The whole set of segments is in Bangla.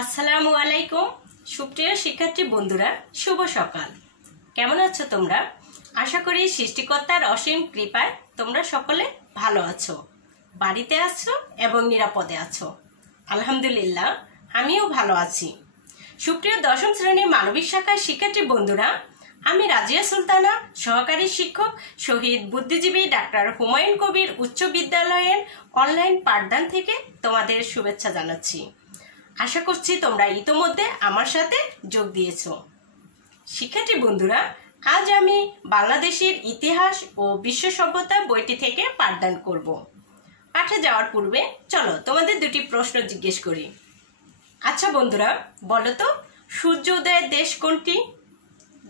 আসসালামু আলাইকুম সুপ্রিয় শিক্ষার্থী বন্ধুরা, শুভ সকাল। কেমন আছো তোমরা? আশা করি সৃষ্টিকর্তার অসীম কৃপায় তোমরা সকলে ভালো আছো, বাড়িতে আছো এবং নিরাপদে আছো। আলহামদুলিল্লাহ, আমিও ভালো আছি। সুপ্রিয় দশম শ্রেণীর মানবিক শাখার শিক্ষার্থী বন্ধুরা, আমি রাজিয়া সুলতানা, সহকারী শিক্ষক, শহীদ বুদ্ধিজীবী ডাক্তার হুমায়ুন কবির উচ্চ বিদ্যালয়ের অনলাইন পাঠদান থেকে তোমাদের শুভেচ্ছা জানাচ্ছি। আশা করছি তোমরা ইতোমধ্যে আমার সাথে যোগ দিয়েছো। শিক্ষার্থী বন্ধুরা, আজ আমি বাংলাদেশের ইতিহাস ও বিশ্ব সভ্যতা বইটি থেকে পাঠদান করব। পাঠে যাওয়ার পূর্বে চলো তোমাদের দুটি প্রশ্ন জিজ্ঞেস করি। আচ্ছা বন্ধুরা, বলো তো সূর্য উদয়ের দেশ কোনটি?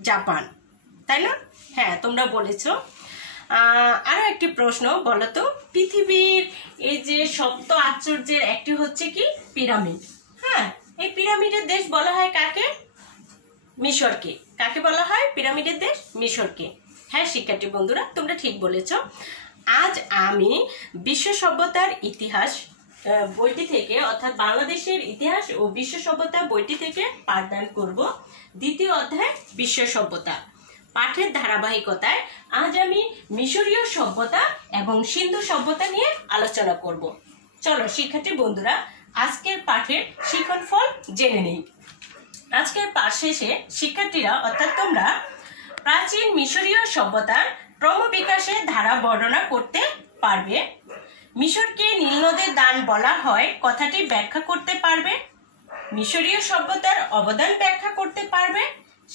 জাপান, তাই না? হ্যাঁ, তোমরা বলেছো। আরো একটি প্রশ্ন, বলো তো পৃথিবীর এই যে সপ্ত আশ্চর্যের একটি হচ্ছে কি পিরামিড। হ্যাঁ, এই পিরামিডের দেশ বলা হয় কাকে? মিশরকে। কাকে বলা হয় পিরামিডের দেশ? মিশরকে। হ্যাঁ শিক্ষার্থী বন্ধুরা, তোমরা ঠিক বলেছো। আজ আমি বিশ্ব সভ্যতার ইতিহাস বইটি থেকে, অর্থাৎ বাংলাদেশের ইতিহাস ও বিশ্ব সভ্যতা বইটি থেকে পাঠদান করব। দ্বিতীয় অধ্যায় বিশ্ব সভ্যতা পাঠের ধারাবাহিকতায় আজ আমি মিশরীয় সভ্যতা এবং সিন্ধু সভ্যতা নিয়ে আলোচনা করব। চলো শিক্ষার্থী বন্ধুরা, আজকের পাঠের শিখন ফল জেনে নিই। আজকের পাঠ শেষে শিক্ষার্থীরা অর্থাৎ তোমরা প্রাচীন মিশরীয় সভ্যতার ক্রমবিকাশের ধারা বর্ণনা করতে পারবে। মিশরকে নীল নদের দান বলা হয় কথাটি ব্যাখ্যা করতে পারবে। মিশরীয় সভ্যতার অবদান ব্যাখ্যা করতে পারবে।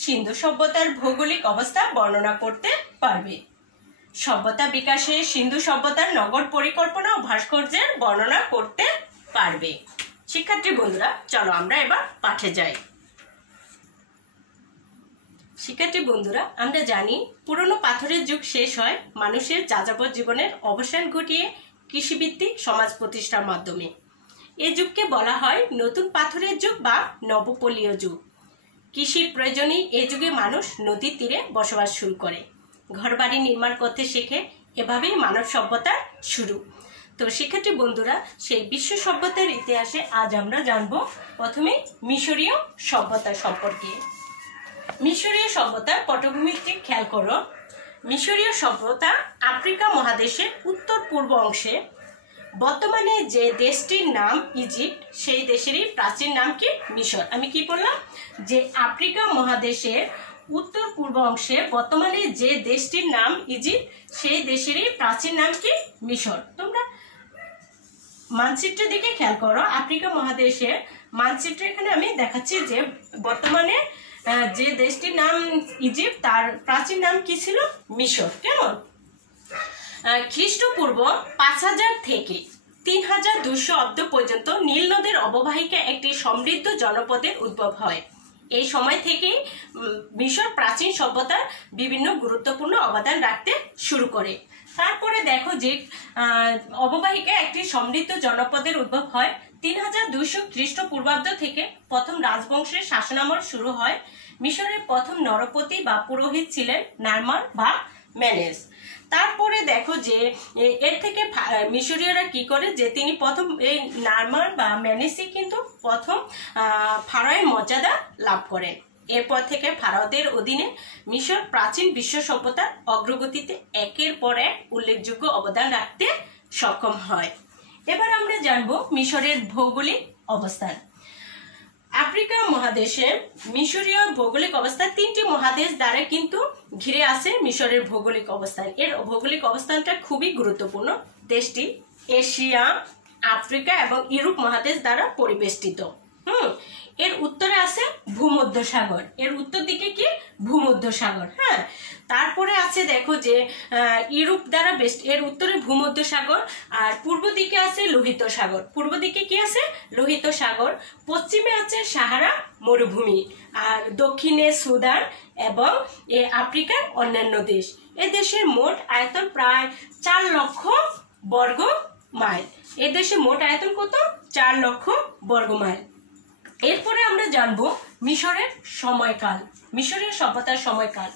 সিন্ধু সভ্যতার ভৌগোলিক অবস্থা বর্ণনা করতে পারবে। সভ্যতা বিকাশে সিন্ধু সভ্যতার নগর পরিকল্পনা ও ভাস্কর্যের বর্ণনা করতে পারবে। শিক্ষার্থী বন্ধুরা, চলো আমরা এবার পাঠে যাই। শিক্ষার্থী বন্ধুরা, আমরা জানি পুরনো পাথরের যুগ শেষ হয় মানুষের যাযাবর জীবনের অবসান ঘটিয়ে কৃষিভিত্তিক সমাজ প্রতিষ্ঠার মাধ্যমে। এই যুগকে বলা হয় নতুন পাথরের যুগ বা নবপলীয় যুগ। কৃষির প্রয়োজনে এই যুগে মানুষ নদীর তীরে বসবাস শুরু করে, ঘরবাড়ি নির্মাণ করতে শেখে। এভাবেই মানব সভ্যতার শুরু। তো শিক্ষার্থী বন্ধুরা, সেই বিশ্ব সভ্যতার ইতিহাসে আজ আমরা জানব প্রথমে মিশরীয় সভ্যতা সম্পর্কে। মিশরীয় সভ্যতার পটভূমিটি খেয়াল করো। মিশরীয় সভ্যতা আফ্রিকা মহাদেশের উত্তর পূর্ব অংশে। বর্তমানে যে দেশটির নাম ইজিপ্ট, সেই দেশেরই প্রাচীন নাম কি? মিশর। আমি কি বললাম? যে আফ্রিকা মহাদেশের উত্তর পূর্ব অংশে বর্তমানে যে দেশটির নাম ইজিপ্ট, সেই দেশেরই প্রাচীন নাম কি? মিশর। তোমরা মানচিত্রের দিকে খেয়াল করো। আফ্রিকা মহাদেশের মানচিত্র এখানে আমি দেখাচ্ছি যে বর্তমানে যে দেশটির নাম ইজিপ্ট, তার প্রাচীন নাম কি ছিল? মিশর। কেমন? খ্রিস্টপূর্ব 5000 থেকে 3200 অব্দ পর্যন্ত নীল নদের অববাহিকা একটি সমৃদ্ধ জনপদের উদ্ভব হয়। এই সময় থেকেই মিশর প্রাচীন সভ্যতার বিভিন্ন গুরুত্বপূর্ণ অবদান রাখতে শুরু করে। তারপরে দেখো যে অববাহিকা একটি সমৃদ্ধ জনপদের উদ্ভব হয় 3200 খ্রিস্টপূর্বাব্দ থেকে প্রথম রাজবংশের শাসনামল শুরু হয়। মিশরের প্রথম নরপতি বা পুরোহিত ছিলেন নারমার বা মেনেস। তারপরে দেখো যে এর থেকে মিশরীয়রা কি করে, যে তিনি প্রথম এই নারমার বা মেনেসই কিন্তু প্রথম ফারাওয়ের মর্যাদা লাভ করেন। এরপর থেকে ফারাওদের অধীনে মিশর প্রাচীন বিশ্ব সভ্যতার অগ্রগতিতে একের পর এক উল্লেখযোগ্য অবদান রাখতে সক্ষম হয়। এবার আমরা জানবো মিশরের ভৌগোলিক অবস্থান। আফ্রিকা মহাদেশের মিশরীয় ভৌগোলিক অবস্থান 3টি মহাদেশ দ্বারা কিন্তু ঘিরে আছে মিশরের ভৌগোলিক অবস্থান। এর ভৌগোলিক অবস্থানটা খুবই গুরুত্বপূর্ণ। দেশটি এশিয়া, আফ্রিকা এবং ইউরোপ মহাদেশ দ্বারা পরিবেষ্টিত। এর উত্তরে আছে ভূমধ্যসাগর। এর উত্তর দিকে কি? ভূমধ্যসাগর। হ্যাঁ, তারপরে আছে দেখো যে ইউরোপ দ্বারা বেষ্টিত। এর উত্তরে ভূমধ্যসাগর, আর পূর্ব দিকে আছে লোহিত সাগর। পূর্ব দিকে কি আছে? লোহিত সাগর। পশ্চিমে আছে সাহারা মরুভূমি, আর দক্ষিণে সুদান এবং আফ্রিকার অন্যান্য দেশ। এ দেশের মোট আয়তন প্রায় 4 লক্ষ বর্গ মাইল। এ দেশে মোট আয়তন কত? 4 লক্ষ বর্গ মাইল। এরপরে আমরা জানবো মিশরের সময়কাল, মিশরীয় সভ্যতার সময়কাল।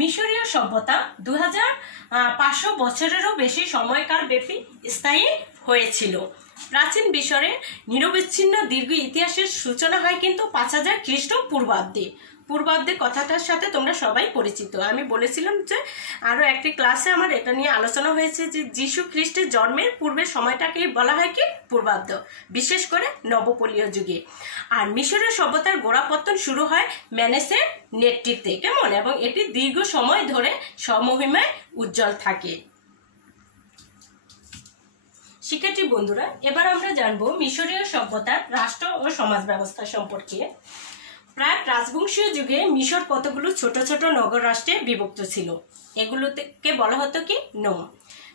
মিশরীয় সভ্যতা 2500 বছরেরও বেশি সময়কাল ব্যাপী স্থায়ী হয়েছিল। প্রাচীন মিশরের নিরবিচ্ছিন্ন দীর্ঘ ইতিহাসের সূচনা হয় কিন্তু 5000 খ্রিস্টপূর্বাব্দে। পূর্বাব্দে কথাটার সাথে তোমরা সবাই পরিচিত। আমি বলেছিলাম যে আরো একটি ক্লাসে আমার এটা নিয়ে আলোচনা হয়েছে যে যীশু খ্রিস্টের জন্মের পূর্বের সময়টাকে বলা হয় কি পূর্বাব্দ, বিশেষ করে নবপলীয় যুগে। আর মিশরের সভ্যতার গোড়াপত্তন শুরু হয় মেনেসের নেতৃত্বে, কেমন, এবং এটি দীর্ঘ সময় ধরে স্বমহিমায় উজ্জ্বল থাকে। শিক্ষার্থী বন্ধুরা, এবার আমরা জানবো মিশরীয় সভ্যতার রাষ্ট্র ও সমাজ ব্যবস্থা সম্পর্কে। প্রাক রাজবংশীয় যুগে মিশর কতগুলো ছোট ছোট নগর রাষ্ট্রে বিভক্ত ছিল। এগুলোকে বলা হতো কি নোম।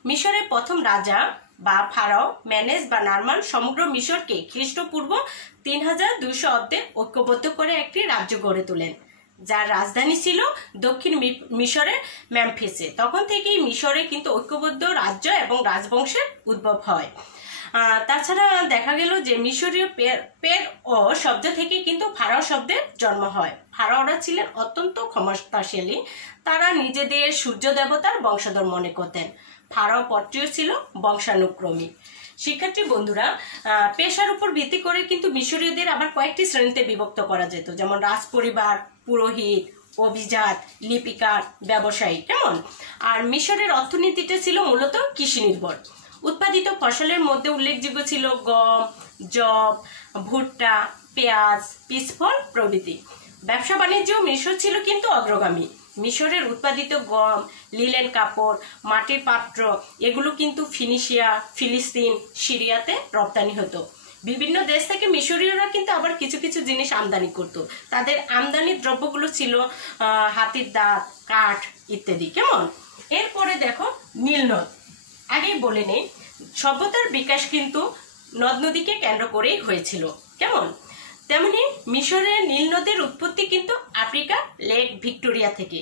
মিশরের প্রথম রাজা বা ফারাও মেনেস বা নারমান সমগ্র মিশরকে খ্রিস্টপূর্ব 3200 অব্দে ঐক্যবদ্ধ করে একটি রাজ্য গড়ে তোলেন, যার রাজধানী ছিল দক্ষিণ মিশরের মেমফিসে। তখন থেকেই মিশরে কিন্তু ঐক্যবদ্ধ রাজ্য এবং রাজবংশের উদ্ভব হয়। তাছাড়া দেখা গেল যে মিশরীয় পের ও শব্দ থেকে কিন্তু ফারাও শব্দের জন্ম হয়। ফারাওরা ছিলেন অত্যন্ত ক্ষমতাশালী। তারা নিজেদের সূর্য দেবতার বংশধর মনে করতেন। ফারাও পত্রীয় ছিল বংশানুক্রমিক। শিক্ষার্থী বন্ধুরা, পেশার উপর ভিত্তি করে কিন্তু মিশরীয়দের আবার কয়েকটি শ্রেণীতে বিভক্ত করা যেত, যেমন রাজপরিবার, পুরোহিত, অভিজাত, লিপিকার, ব্যবসায়ী, কেমন। আর মিশরের অর্থনীতিটা ছিল মূলত কৃষি নির্ভর। উৎপাদিত ফসলের মধ্যে উল্লেখযোগ্য ছিল গম, যব, ভুট্টা, পেঁয়াজ, পিচফল প্রভৃতি। ব্যবসা বাণিজ্য মিশর ছিল কিন্তু অগ্রগামী। মিশরের উৎপাদিত গম, লিলেন কাপড়, মাটির পাত্র এগুলো কিন্তু ফিনিশিয়া, ফিলিস্তিন, সিরিয়াতে রপ্তানি হতো। বিভিন্ন দেশ থেকে মিশরীয়রা কিন্তু আবার কিছু কিছু জিনিস আমদানি করত। তাদের আমদানির দ্রব্যগুলো ছিল হাতির দাঁত, কাঠ ইত্যাদি, কেমন। এরপরে দেখো নীল নদ। আগেই বলে নেই, সভ্যতার বিকাশ কিন্তু নদ নদীকে কেন্দ্র করেই হয়েছিল, কেমন। তেমনি মিশরের নীল নদের উৎপত্তি কিন্তু আফ্রিকা লেক ভিক্টোরিয়া থেকে।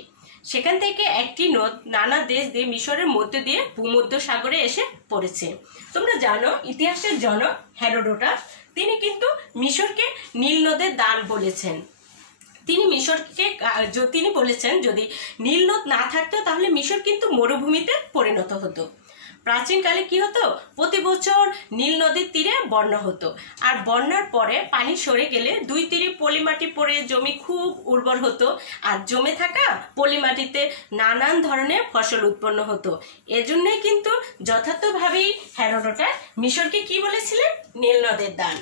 সেখান থেকে একটি নদ নানা দেশ দিয়ে মিশরের মধ্য দিয়ে ভূমধ্য সাগরে এসে পড়েছে। তোমরা জানো ইতিহাসের জনক হেরোডোটাস, তিনি কিন্তু মিশরকে নীল নদের দান বলেছেন। তিনি বলেছেন যদি নীল নদ না থাকতো তাহলে মিশর কিন্তু মরুভূমিতে পরিণত হতো। প্রাচীনকালে কি হতো, প্রতি বছর নীল নদীর তীরে বন্যা হতো। আর বন্যার পরে পানি সরে গেলে দুই তীরে পলিমাটি পড়ে জমি খুব উর্বর হতো। আর জমে থাকা পলিমাটিতে নানান ধরনের ফসল উৎপন্ন হতো। এজন্যই কিন্তু যথার্থভাবেই হেরোডোটাস মিশরকে কি বলেছিলেন, নীল নদের দান।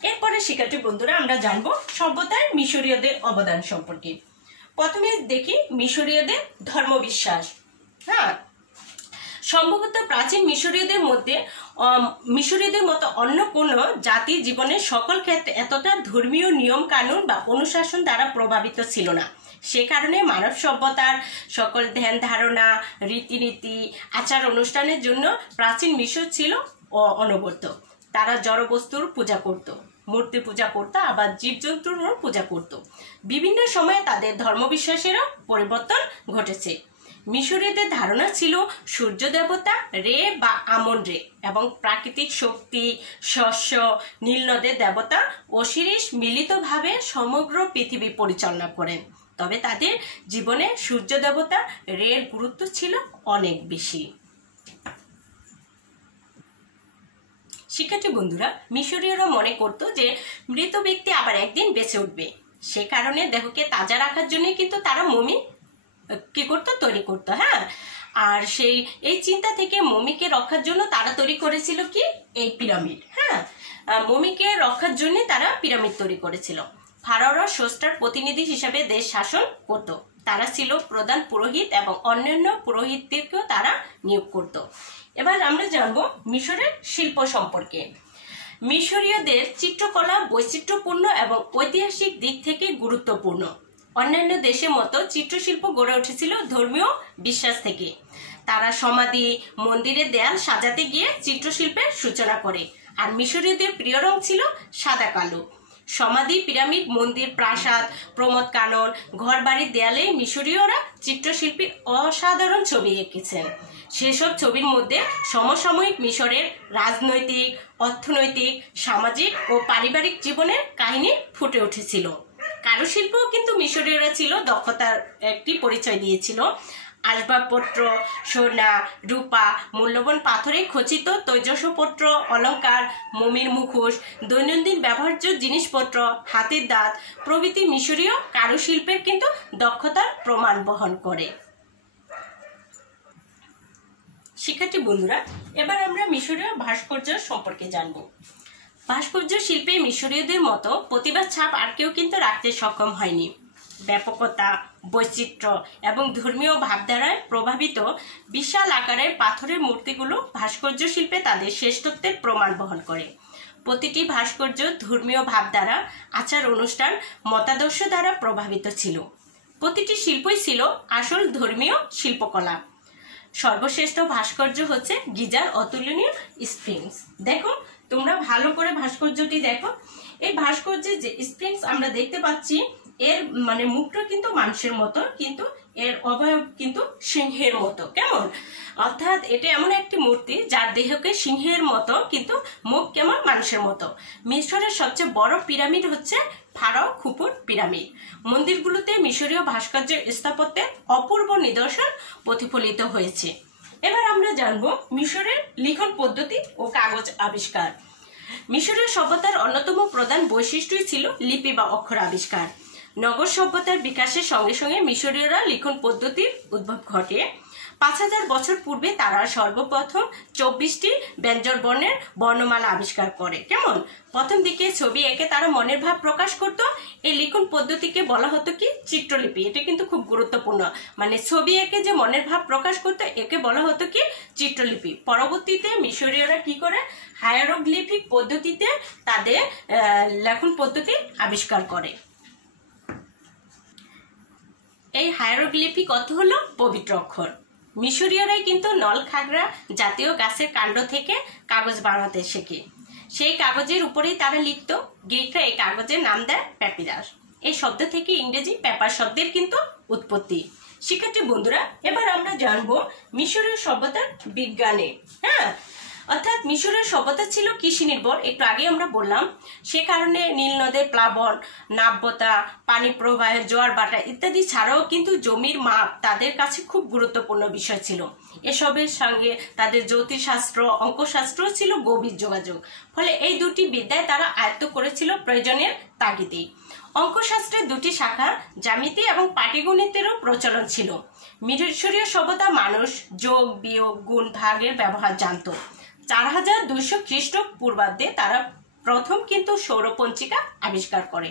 এরপরে শিক্ষার্থী বন্ধুরা, আমরা জানবো সভ্যতায় মিশরীয়দের অবদান সম্পর্কে। প্রথমে দেখি মিশরীয়দের ধর্মবিশ্বাস। হ্যাঁ, সম্ভবত প্রাচীন মিশরীয়দের মতো অন্য কোনো জাতি জীবনের সকল ক্ষেত্রে এতটা ধর্মীয় নিয়ম কানুন বা অনুশাসন দ্বারা প্রভাবিত ছিল না। সে কারণে মানব সভ্যতার সকল ধ্যান ধারণা, রীতিনীতি, আচার অনুষ্ঠানের জন্য প্রাচীন মিশর ছিল অনবরত। তারা জড়বস্তুর পূজা করত, মূর্তি পূজা করত, আবার জীবজন্তুর পূজা করত। বিভিন্ন সময়ে তাদের ধর্মবিশ্বাসেরও পরিবর্তন ঘটেছে। মিশরীয়দের ধারণা ছিল সূর্য দেবতা রে বা আমন রে এবং প্রাকৃতিক শক্তি, শস্য, নীল নদের দেবতা অসিরিস মিলিতভাবে সমগ্র পৃথিবী পরিচালনা করেন। তবে তাদের জীবনে সূর্য দেবতা রের গুরুত্ব ছিল অনেক বেশি। শিক্ষার্থী বন্ধুরা, মিশরীয়রা মনে করত যে মৃত ব্যক্তি আবার একদিন বেঁচে উঠবে। সে কারণে দেহকে তাজা রাখার জন্য কিন্তু তারা মমি কি করতো, তৈরি করতো। হ্যাঁ, আর এই চিন্তা থেকে মমিকে রক্ষার জন্য তারা তৈরি করেছিল কি, এই পিরামিড। হ্যাঁ, মমিকে রক্ষার জন্য তারা পিরামিড তৈরি করেছিল। ফারাওরা স্রষ্টার প্রতিনিধি হিসাবে দেশ শাসন করত। তারা ছিল প্রধান পুরোহিত এবং অন্যান্য পুরোহিতদেরকেও তারা নিয়োগ করত। এবার আমরা জানবো মিশরের শিল্প সম্পর্কে। মিশরীয়দের চিত্রকলা বৈচিত্র্যপূর্ণ এবং ঐতিহাসিক দিক থেকে গুরুত্বপূর্ণ। অন্যান্য দেশের মতো চিত্রশিল্প গড়ে উঠেছিল ধর্মীয় বিশ্বাস থেকে। তারা সমাধি, মন্দিরের দেয়াল সাজাতে গিয়ে চিত্রশিল্পের সূচনা করে। আর মিশরীয়দের প্রিয় রং ছিল সাদা কালো। সমাধি, পিরামিড, মন্দির, প্রাসাদ, প্রমোদ কানন, ঘর বাড়ির দেয়ালে মিশরীয়রা চিত্রশিল্পীর অসাধারণ ছবি এঁকেছেন। সেসব ছবির মধ্যে সমসাময়িক মিশরের রাজনৈতিক, অর্থনৈতিক, সামাজিক ও পারিবারিক জীবনের কাহিনী ফুটে উঠেছিল। কারুশিল্পও কিন্তু মিশরীয়রা ছিল দক্ষতার একটি পরিচয় দিয়েছিল। আসবাবপত্র, সোনা, রূপা, মূল্যবান পাথরে খচিত তৈজসপত্র, অলঙ্কার, মমির মুখোশ, দৈনন্দিন ব্যবহার্য জিনিসপত্র, হাতের দাঁত প্রভৃতি মিশরীয় কারুশিল্পের কিন্তু দক্ষতার প্রমাণ বহন করে। শিক্ষার্থী বন্ধুরা, এবার আমরা মিশরীয় ভাস্কর্য সম্পর্কে জানব। ভাস্কর্য শিল্পে মিশরীয়দের মতো প্রতিভার ছাপ আর কেউ কিন্তু রাখতে সক্ষম হয়নি। ব্যাপকতা, বৈচিত্র্য এবং ধর্মীয় ভাবধারায় প্রভাবিত বিশাল আকারের পাথরের মূর্তিগুলো ভাস্কর্য শিল্পে তাদের শ্রেষ্ঠত্বের প্রমাণ বহন করে। প্রতিটি ভাস্কর্য ধর্মীয় ভাবধারা, আচার অনুষ্ঠান, মতাদর্শ দ্বারা প্রভাবিত ছিল। প্রতিটি শিল্পই ছিল আসল ধর্মীয় শিল্পকলা। সর্বশ্রেষ্ঠ ভাস্কর্য হচ্ছে গিজার অতুলনীয় স্ফিংস। দেখো, তোমরা ভালো করে ভাস্কর্যটি দেখো। এই ভাস্কর্যের যে স্ফিংস আমরা দেখতে পাচ্ছি, এর মানে মুখটা কিন্তু মানুষের মতো, কিন্তু এর অবয়ব কিন্তু সিংহের মতো। কেমন? অর্থাৎ এটা এমন একটি মূর্তি যার দেহকে সিংহের মতো, কিন্তু মুখ কেমন মানুষের মতো। মিশরের সবচেয়ে বড় পিরামিড হচ্ছে ফারাও খুফুর পিরামিড। মন্দিরগুলোতে মিশরীয় ভাস্কর্যের স্থাপত্যের অপূর্ব নিদর্শন প্রতিফলিত হয়েছে। এবার আমরা জানবো মিশরের লিখন পদ্ধতি ও কাগজ আবিষ্কার। মিশরের সভ্যতার অন্যতম প্রধান বৈশিষ্ট্যই ছিল লিপি বা অক্ষর আবিষ্কার। নগর সভ্যতার বিকাশের সঙ্গে সঙ্গে মিশরীয়রা লিখন পদ্ধতির উদ্ভব ঘটে। 5000 বছর পূর্বে তারা সর্বপ্রথম 24টি ব্যঞ্জন বর্ণের বর্ণমালা আবিষ্কার করে। কেমন? প্রথম দিকে ছবি এঁকে তারা মনের ভাব প্রকাশ করত। এই লিখন পদ্ধতিকে বলা হতো কি? চিত্রলিপি। এটা কিন্তু খুব গুরুত্বপূর্ণ। মানে ছবি এঁকে যে মনের ভাব প্রকাশ করতো, একে বলা হতো কি? চিত্রলিপি। পরবর্তীতে মিশরীয়রা কি করে? হায়ারোগ্লিফিক পদ্ধতিতে তাদের লেখন পদ্ধতি আবিষ্কার করে। এই হায়ারোগ্লিফিক অর্থ হলো পবিত্র অক্ষর। মিশরীয়রাই কিন্তু নলখাগড়া জাতীয় গাছের কাণ্ড থেকে কাগজ বানাতে শেখে। সেই কাগজের উপরেই তারা লিখত। গ্রিকরা এই কাগজের নাম দেয় প্যাপিরাস। এই শব্দ থেকে ইংরেজি পেপার শব্দের কিন্তু উৎপত্তি। শিক্ষার্থী বন্ধুরা, এবার আমরা জানবো মিশরীয় সভ্যতার বিজ্ঞানে। অর্থাৎ মিশরের সভ্যতা ছিল কৃষি নির্ভর। একটু আগে আমরা বললাম, সে কারণে নীল নদের প্লাবন, নাব্যতা, পানি প্রবাহের জোয়ার বাটা ইত্যাদি ছাড়াও কিন্তু জমির মাপ তাদের কাছে খুব গুরুত্বপূর্ণ বিষয় ছিল। এসবের সঙ্গে তাদের জ্যোতিষশাস্ত্র, অঙ্কশাস্ত্র ছিল গভীর যোগাযোগ। ফলে এই দুটি বিদ্যায় তারা আয়ত্ত করেছিল প্রয়োজনের তাগিদে। অঙ্কশাস্ত্রের দুটি শাখা, জ্যামিতি এবং পাটিগণিতেরও প্রচলন ছিল। মিশরীয় সভ্যতা মানুষ যোগ, বিয়োগ, গুণ, ভাগের ব্যবহার জানত। 4200 খ্রিস্টপূর্বাব্দে তারা প্রথম কিন্তু সৌরপঞ্জিকা আবিষ্কার করে।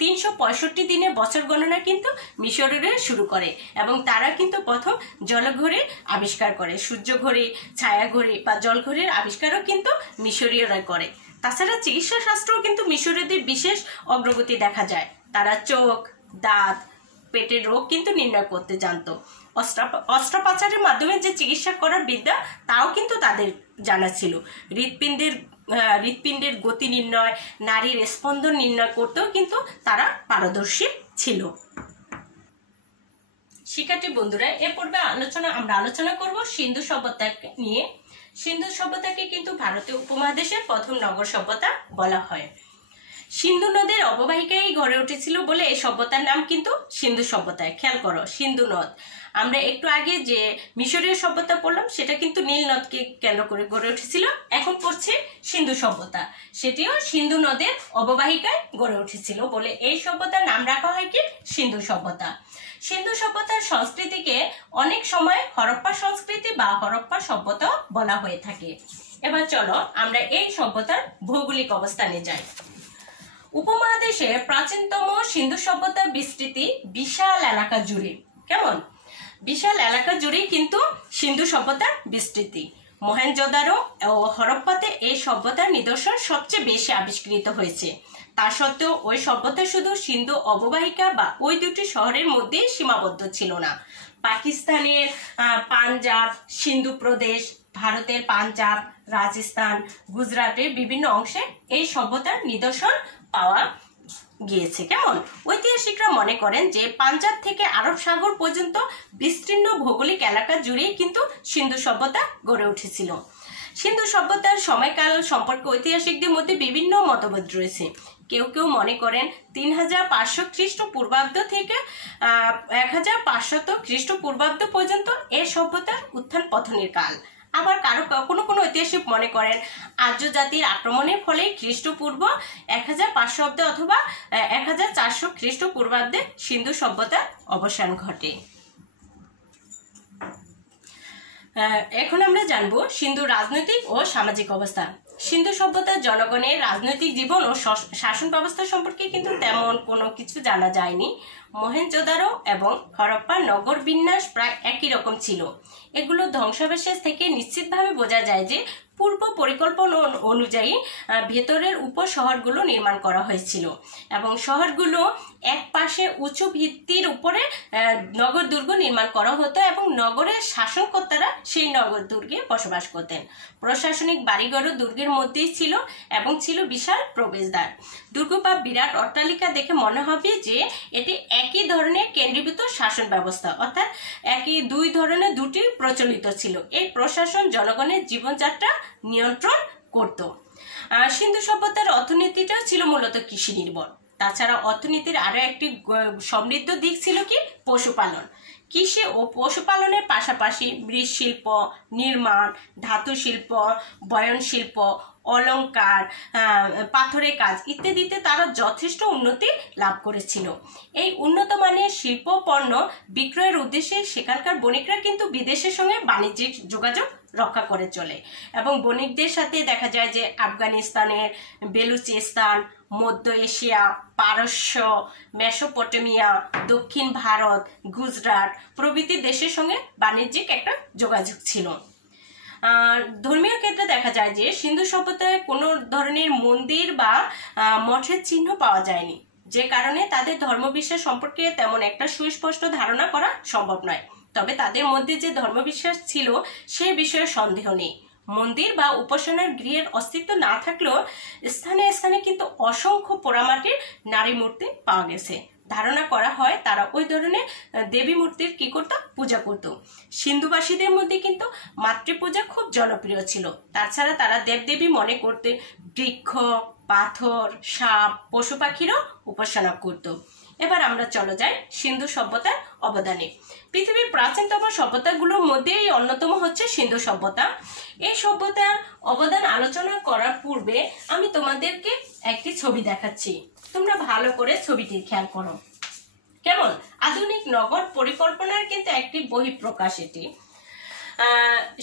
365 দিনে বছর গণনা কিন্তু মিশরীয়রা শুরু করে এবং তারা কিন্তু প্রথম জলঘড়ি আবিষ্কার করে। সূর্য ঘড়ি, ছায়া ঘড়ি বা জলঘড়ির আবিষ্কারও কিন্তু মিশরীয়রা করে। তাছাড়া চিকিৎসা শাস্ত্রও কিন্তু মিশরীয়দের বিশেষ অগ্রগতি দেখা যায়। তারা চোখ, দাঁত, পেটের রোগ কিন্তু নির্ণয় করতে জানতো। অস্ত্রোপচারের মাধ্যমে যে চিকিৎসা করার বিদ্যা, তাও কিন্তু তাদের জানা ছিল। হৃৎপিণ্ডের গতি নির্ণয়, নারীর স্পন্দন নির্ণয় করতেও কিন্তু তারা পারদর্শী ছিল। শিক্ষার্থী বন্ধুরা, এ পর্বে আমরা আলোচনা করব সিন্ধু সভ্যতাকে নিয়ে। সিন্ধু সভ্যতাকে কিন্তু ভারতীয় উপমহাদেশের প্রথম নগর সভ্যতা বলা হয়। সিন্ধু নদের অববাহিকায় গড়ে উঠেছিল বলে এই সভ্যতার নাম কিন্তু সিন্ধু সভ্যতা। খেয়াল করো, সিন্ধু নদ। আমরা একটু আগে যে মিশরীয় সভ্যতা পড়লাম, সেটা কিন্তু নীল নদকে কেন্দ্র করে গড়ে উঠেছিল। এখন পড়ছে সিন্ধু সভ্যতা, সেটিও সিন্ধু নদের অববাহিকায় গড়ে উঠেছিল বলে এই সভ্যতার নাম রাখা হয় কি? সিন্ধু সভ্যতা। সিন্ধু সভ্যতার সংস্কৃতিকে অনেক সময় হরপ্পা সংস্কৃতি বা হরপ্পা সভ্যতা বলা হয়ে থাকে। এবার চলো আমরা এই সভ্যতার ভৌগোলিক অবস্থানে যাই। উপমহাদেশে প্রাচীনতম সিন্ধু সভ্যতার বিস্তৃতি বিশাল এলাকা জুড়ে। কেমন? বিশাল এলাকা জুড়ে কিন্তু সিন্ধু সভ্যতার বিস্তৃতি। মহেঞ্জোদারো ও হরপ্পাতে এই সভ্যতার নিদর্শন সবচেয়ে বেশি আবিষ্কৃত হয়েছে। তা সত্ত্বেও ওই সভ্যতা শুধু সিন্ধু অববাহিকা বা ওই দুটি শহরের মধ্যেই সীমাবদ্ধ ছিল না। পাকিস্তানের পাঞ্জাব, সিন্ধু প্রদেশ, ভারতের পাঞ্জাব, রাজস্থান, গুজরাটের বিভিন্ন অংশে এই সভ্যতার নিদর্শন পাওয়া গিয়েছে। কেমন? ঐতিহাসিকরা মনে করেন যে পাঞ্জাব থেকে আরব সাগর পর্যন্ত বিস্তীর্ণ ভৌগোলিক এলাকা জুড়েই কিন্তু সিন্ধু সভ্যতা গড়ে উঠেছিল। সিন্ধু সভ্যতার সময়কাল সম্পর্কে ঐতিহাসিকদের মধ্যে বিভিন্ন মতভেদ রয়েছে। কেউ কেউ মনে করেন 3500 খ্রিস্টপূর্বাব্দ থেকে 1500 খ্রিস্টপূর্বাব্দ পর্যন্ত এই সভ্যতার উত্থান পতনের কাল। আবার কোনো কোনো ঐতিহাসিক মনে করেন আর্য জাতির আক্রমণের ফলে খ্রিস্টপূর্ব 1500 অব্দে অথবা 1400 খ্রিস্টপূর্বাব্দে সিন্ধু সভ্যতার অবসান ঘটে। এখন আমরা জানবো সিন্ধু রাজনৈতিক ও সামাজিক অবস্থা। সিন্ধু সভ্যতার জনগণের রাজনৈতিক জীবন ও শাসন ব্যবস্থা সম্পর্কে কিন্তু তেমন কোনো কিছু জানা যায়নি। মহেঞ্জোদারো এবং হরপ্পা নগর বিন্যাস প্রায় একই রকম ছিল। এগুলো ধ্বংসাবশেষ থেকে নিশ্চিতভাবে বোঝা যায় যে পূর্ব পরিকল্পনা অনুযায়ী ভেতরের উপশহরগুলো নির্মাণ করা হয়েছিল এবং শহরগুলো এক পাশে উঁচু ভিত্তির উপরে নগর দুর্গ নির্মাণ করা হতো এবং নগরের শাসনকর্তারা সেই নগর দুর্গে বসবাস করতেন। প্রশাসনিক বাড়িঘরও দুর্গের মধ্যেই ছিল এবং ছিল বিশাল প্রবেশদ্বার। দুর্গ বা বিরাট অট্টালিকা দেখে মনে হবে যে এটি একই ধরনের কেন্দ্রীভূত শাসন ব্যবস্থা, অর্থাৎ একই দুই ধরনের দুটি প্রচলিত ছিল। এই প্রশাসন জনগণের জীবনযাত্রা নিয়ন্ত্রণ করত। সিন্ধু সভ্যতার অর্থনীতিটা ছিল মূলত কৃষি নির্ভর। তাছাড়া অর্থনীতির আরো একটি সমৃদ্ধ দিক ছিল কি পশুপালন। কৃষি ও পশুপালনের পাশাপাশি মৃৎশিল্প, নির্মাণ, ধাতু শিল্প, বয়ন শিল্প, অলংকার, পাথরের কাজ ইত্যাদিতে তারা যথেষ্ট উন্নতি লাভ করেছিল। এই উন্নত মানের শিল্প পণ্য বিক্রয়ের উদ্দেশ্যে সেখানকার বণিকরা কিন্তু বিদেশের সঙ্গে বাণিজ্যিক যোগাযোগ রক্ষা করে চলে এবং বণিকদের সাথে দেখা যায় যে আফগানিস্তানের, বেলুচিস্তান, মধ্য এশিয়া, পারস্য, মেসোপটেমিয়া, দক্ষিণ ভারত, গুজরাট প্রভৃতি দেশের সঙ্গে বাণিজ্যিক একটা যোগাযোগ ছিল। ধর্মীয় ক্ষেত্রে দেখা যায় যে সিন্ধু সভ্যতায় কোনো ধরনের মন্দির বা মঠের চিহ্ন পাওয়া যায়নি, যে কারণে তাদের ধর্মবিশ্বাস সম্পর্কে তেমন একটা সুস্পষ্ট ধারণা করা সম্ভব নয়। তবে তাদের মধ্যে যে ধর্মবিশ্বাস ছিল সে বিষয়ে সন্দেহ নেই। মন্দির বা উপাসনার গৃহের অস্তিত্ব না থাকলেও স্থানে স্থানে কিন্তু অসংখ্য পোড়ামাটির নারী মূর্তি পাওয়া গেছে। ধারণা করা হয় তারা ওই ধরনের দেবী মূর্তির কি করত, পূজা করত। সিন্ধুবাসীদের মধ্যে কিন্তু মাতৃপূজা খুব জনপ্রিয় ছিল। তাছাড়া তারা দেবদেবী মনে করতে বৃক্ষ, পাথর, সাপ, পশু পাখিরও উপাসনা করত। এবার আমরা চলে যাই সিন্ধু সভ্যতার অবদানে। পৃথিবীর প্রাচীনতম সভ্যতাগুলোর মধ্যে এই অন্যতম হচ্ছে সিন্ধু সভ্যতা। এই সভ্যতার অবদান আলোচনা করার পূর্বে আমি তোমাদেরকে একটি ছবি দেখাচ্ছি, তোমরা ভালো করে ছবিটি খেয়াল করো। কেমন আধুনিক নগর পরিকল্পনার কিন্তু একটি বহিঃপ্রকাশ এটি।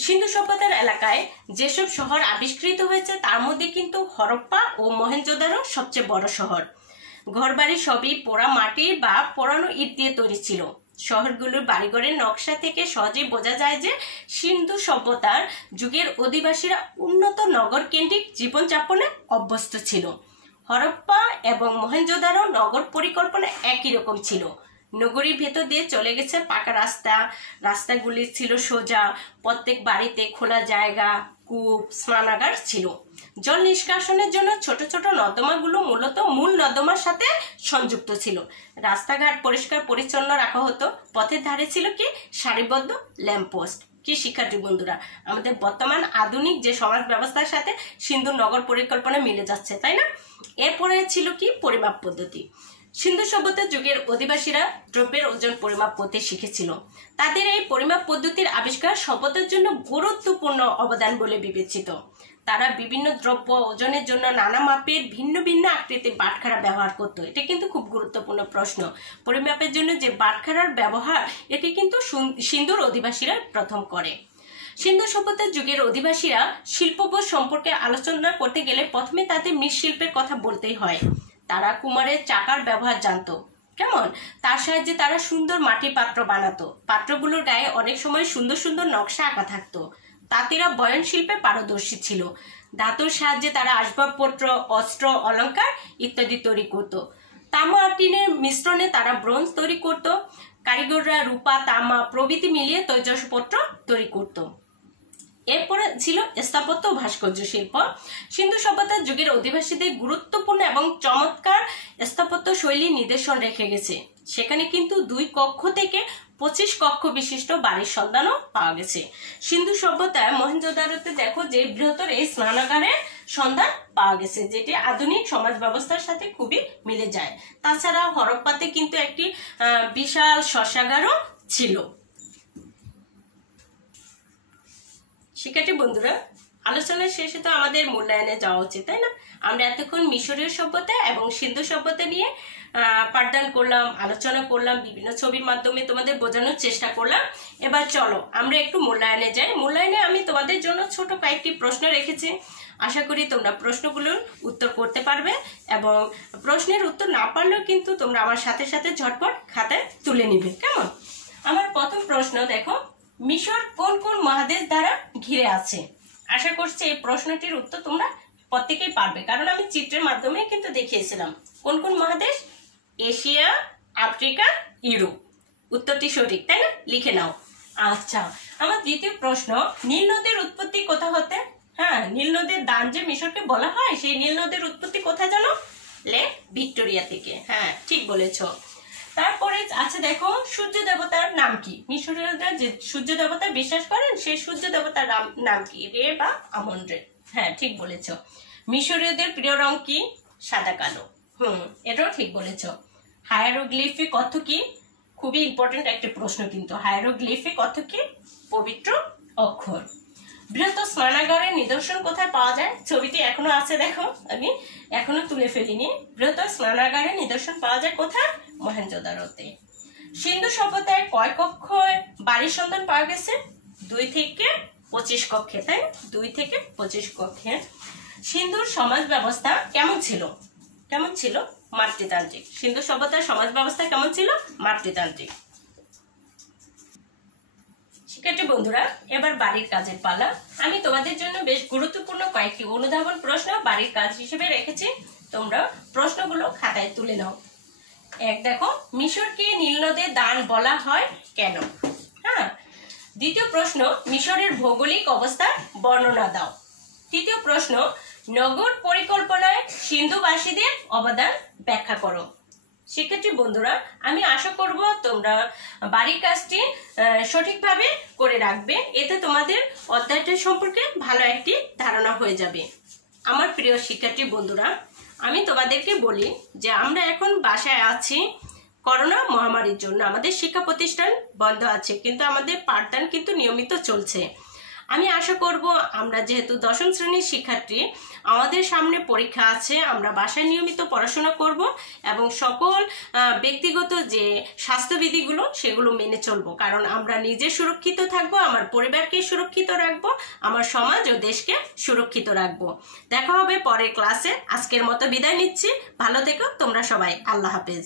সিন্ধু সভ্যতার এলাকায় যেসব শহর আবিষ্কৃত হয়েছে তার মধ্যে কিন্তু হরপ্পা ও মহেঞ্জোদারো সবচেয়ে বড় শহর। ঘরবাড়ি সবই পোড়া মাটি বা পোড়ানো ইট দিয়ে তৈরি ছিল। শহরগুলোর বাড়িঘরের নকশা থেকে সহজেই বোঝা যায় যে সিন্ধু সভ্যতার যুগের অধিবাসীরা উন্নত নগর কেন্দ্রিক জীবনযাপনে অভ্যস্ত ছিল। হরপ্পা এবং মহেঞ্জোদারো নগর পরিকল্পনা একই রকম ছিল। নগরীর ভেতর দিয়ে চলে গেছে পাকা রাস্তা, রাস্তাগুলি ছিল সোজা, প্রত্যেক বাড়িতে খোলা জায়গা, কূপ, স্নানাগার ছিল। জল নিষ্কাশনের জন্য ছোট ছোট নর্দমাগুলো মূলত মূল নর্দমার সাথে সংযুক্ত ছিল। রাস্তাঘাট পরিষ্কার পরিচ্ছন্ন রাখা হতো। পথের ধারে ছিল কি সারিবদ্ধ ল্যাম্পপোস্ট। কি শিক্ষার্থী বন্ধুরা, আমাদের বর্তমান আধুনিক যে সমাজ ব্যবস্থার সাথে সিন্ধু নগর পরিকল্পনা মিলে যাচ্ছে, তাই না? এরপরে ছিল কি পরিমাপ পদ্ধতি। সিন্ধু সভ্যতার যুগের অধিবাসীরা দ্রব্যের ওজন পরিমাপ করতে শিখেছিল। তাদের এই পরিমাপ পদ্ধতির আবিষ্কার সভ্যতার জন্য গুরুত্বপূর্ণ অবদান বলে বিবেচিত। তারা বিভিন্ন দ্রব্য ওজনের জন্য নানা মাপের ভিন্ন ভিন্ন আকৃতির বাটখারা ব্যবহার করত। এটা কিন্তু খুব গুরুত্বপূর্ণ প্রশ্ন। পরিমাপের জন্য যে বাটখারার ব্যবহার এটি কিন্তু সিন্ধুর অধিবাসীরা প্রথম করে। সিন্ধু সভ্যতার যুগের অধিবাসীরা শিল্পবোধ সম্পর্কে আলোচনা করতে গেলে প্রথমে তাদের মৃৎশিল্পের কথা বলতেই হয়। তারা কুমারের চাকার ব্যবহার জানতো। কেমন তার সাহায্যে তারা সুন্দর মাটির পাত্র বানাতো। পাত্রগুলোর গায়ে অনেক সময় সুন্দর সুন্দর নকশা আঁকা থাকতো। তাঁতিরা বয়ন শিল্পে পারদর্শী ছিল। ধাতুর সাহায্যে তারা আসবাবপত্র, অস্ত্র, অলংকার ইত্যাদি তৈরি করত। তামা আর টিনের মিশ্রণে তারা ব্রোঞ্জ তৈরি করত। কারিগররা রূপা, তামা প্রভৃতি মিলিয়ে তৈজসপত্র তৈরি করত। এরপরে ছিল স্থাপত্য ও ভাস্কর্য শিল্প। সিন্ধু সভ্যতার যুগের অধিবাসীদের গুরুত্বপূর্ণ এবং চমৎকার স্থাপত্য স্থাপত্য শৈলী নিদর্শন রেখে গেছে। সেখানে কিন্তু 2 কক্ষ থেকে 25 কক্ষ বিশিষ্ট বাড়ির সন্ধানও পাওয়া গেছে। সিন্ধু সভ্যতায় মহেঞ্জোদারোতে দেখো যে বৃহত্তর এই স্নানাগারের সন্ধান পাওয়া গেছে, যেটি আধুনিক সমাজ ব্যবস্থার সাথে খুবই মিলে যায়। তাছাড়া হরপ্পাতে কিন্তু একটি বিশাল শস্যাগারও ছিল। শিক্ষার্থী বন্ধুরা, আলোচনার শেষে তো আমাদের মূল্যায়নে যাওয়া উচিত, তাই না? আমরা এতক্ষণ মিশরীয় সভ্যতা এবং সিন্ধু সভ্যতা নিয়ে পাঠদান করলাম, আলোচনা করলাম, বিভিন্ন ছবির মাধ্যমে তোমাদের বোঝানোর চেষ্টা করলাম। এবার চলো আমরা একটু মূল্যায়নে যাই। মূল্যায়নে আমি তোমাদের জন্য ছোট কয়েকটি প্রশ্ন রেখেছি। আশা করি তোমরা প্রশ্নগুলোর উত্তর করতে পারবে, এবং প্রশ্নের উত্তর না পারলেও কিন্তু তোমরা আমার সাথে সাথে ঝটপট খাতায় তুলে নিবে, কেমন? আমার প্রথম প্রশ্ন দেখো, মিশর কোন কোন মহাদেশ দ্বারা ঘিরে আছে? আশা করছি এই প্রশ্নটির উত্তর তোমরা প্রত্যেকেই পারবে, কারণ আমি চিত্রের মাধ্যমে কিন্তু দেখিয়েছিলাম। কোন কোন মহাদেশ? Asia, Africa, Europe. উত্তরটি সঠিক, তাই না? লিখে নাও। আচ্ছা, আমার দ্বিতীয় প্রশ্ন, নীল নদীর উৎপত্তি কোথা হতে? হ্যাঁ, নীল নদীর দান যে মিশরকে বলা হয়, সেই নীল নদীর উৎপত্তি কোথায় জানো? লেক ভিক্টোরিয়া থেকে। হ্যাঁ, ঠিক বলেছো। তারপরে আছে দেখো, সূর্য দেবতার নাম কি? মিশরীয়রা যে সূর্য দেবতা বিশ্বাস করেন, সেই সূর্য দেবতার নাম কি? রে বা আমন রে। হ্যাঁ, ঠিক বলেছো। মিশরীয়দের প্রিয় রং কি? সাদা কালো। এটাও ঠিক বলেছো। হায়ারোগ্লিফিক অর্থ কি? খুবই ইম্পর্টেন্ট একটা প্রশ্ন কিন্তু। হায়ারোগ্লিফিক অর্থ কি? পবিত্র অক্ষর। বৃহত্তর স্নানাগারের নিদর্শন কোথায় পাওয়া যায়? ছবিটি এখনো আছে, দেখো, আমি এখনো তুলে ফেলিনি। বৃহত্তর স্নানাগারের নিদর্শন পাওয়া যায় কোথায়? মহেঞ্জোদারোতে। সিন্ধু সভ্যতায় কয় কক্ষে বাড়ির সন্ধান পাওয়া গেছে? 2 থেকে 25 কক্ষে, তাই 2 থেকে 25 কক্ষে। সিন্ধুর সমাজ ব্যবস্থা কেমন ছিল? কেমন ছিল? মাতৃতান্ত্রিক। সিন্ধু সভ্যতার সমাজ ব্যবস্থা কেমন ছিল? মাতৃতান্ত্রিক। শিক্ষার্থী বন্ধুরা, এবার বাড়ির কাজের পালা। আমি তোমাদের জন্য বেশ গুরুত্বপূর্ণ কয়েকটি অনুধাবন প্রশ্ন বাড়ির কাজ হিসেবে রেখেছি। তোমরা প্রশ্নগুলো খাতায় তুলে নাও। এক দেখো, মিশরকে নীল নদের দান বলা হয় কেন? হ্যাঁ। দ্বিতীয় প্রশ্ন, মিশরের ভৌগোলিক অবস্থার বর্ণনা দাও। তৃতীয় প্রশ্ন, নগর পরিকল্পনায় সিন্ধুবাসীদের অবদান ব্যাখ্যা করো। শিক্ষার্থী বন্ধুরা, আমি আশা করব তোমরা বাড়ির কাজটি সঠিকভাবে করে রাখবে। এতে তোমাদের অধ্যায়টা সম্পর্কে ভালো একটি ধারণা হয়ে যাবে। আমার প্রিয় শিক্ষার্থী বন্ধুরা, আমি তোমাদেরকে বলি যে আমরা এখন বাসায় আছি করোনা মহামারীর জন্য। আমাদের শিক্ষা প্রতিষ্ঠান বন্ধ আছে, কিন্তু আমাদের পাঠদান কিন্তু নিয়মিত চলছে। আমি আশা করব আমরা যেহেতু 10ম শ্রেণীর শিক্ষার্থী, আমাদের সামনে পরীক্ষা আছে, আমরা বাসায় নিয়মিত পড়াশোনা করব এবং সকল ব্যক্তিগত যে স্বাস্থ্যবিধিগুলো সেগুলো মেনে চলবো, কারণ আমরা নিজে সুরক্ষিত থাকবো, আমার পরিবারকে সুরক্ষিত রাখবো, আমার সমাজ ও দেশকে সুরক্ষিত রাখবো। দেখা হবে পরের ক্লাসে। আজকের মতো বিদায় নিচ্ছি। ভালো থেকো তোমরা সবাই। আল্লাহ হাফেজ।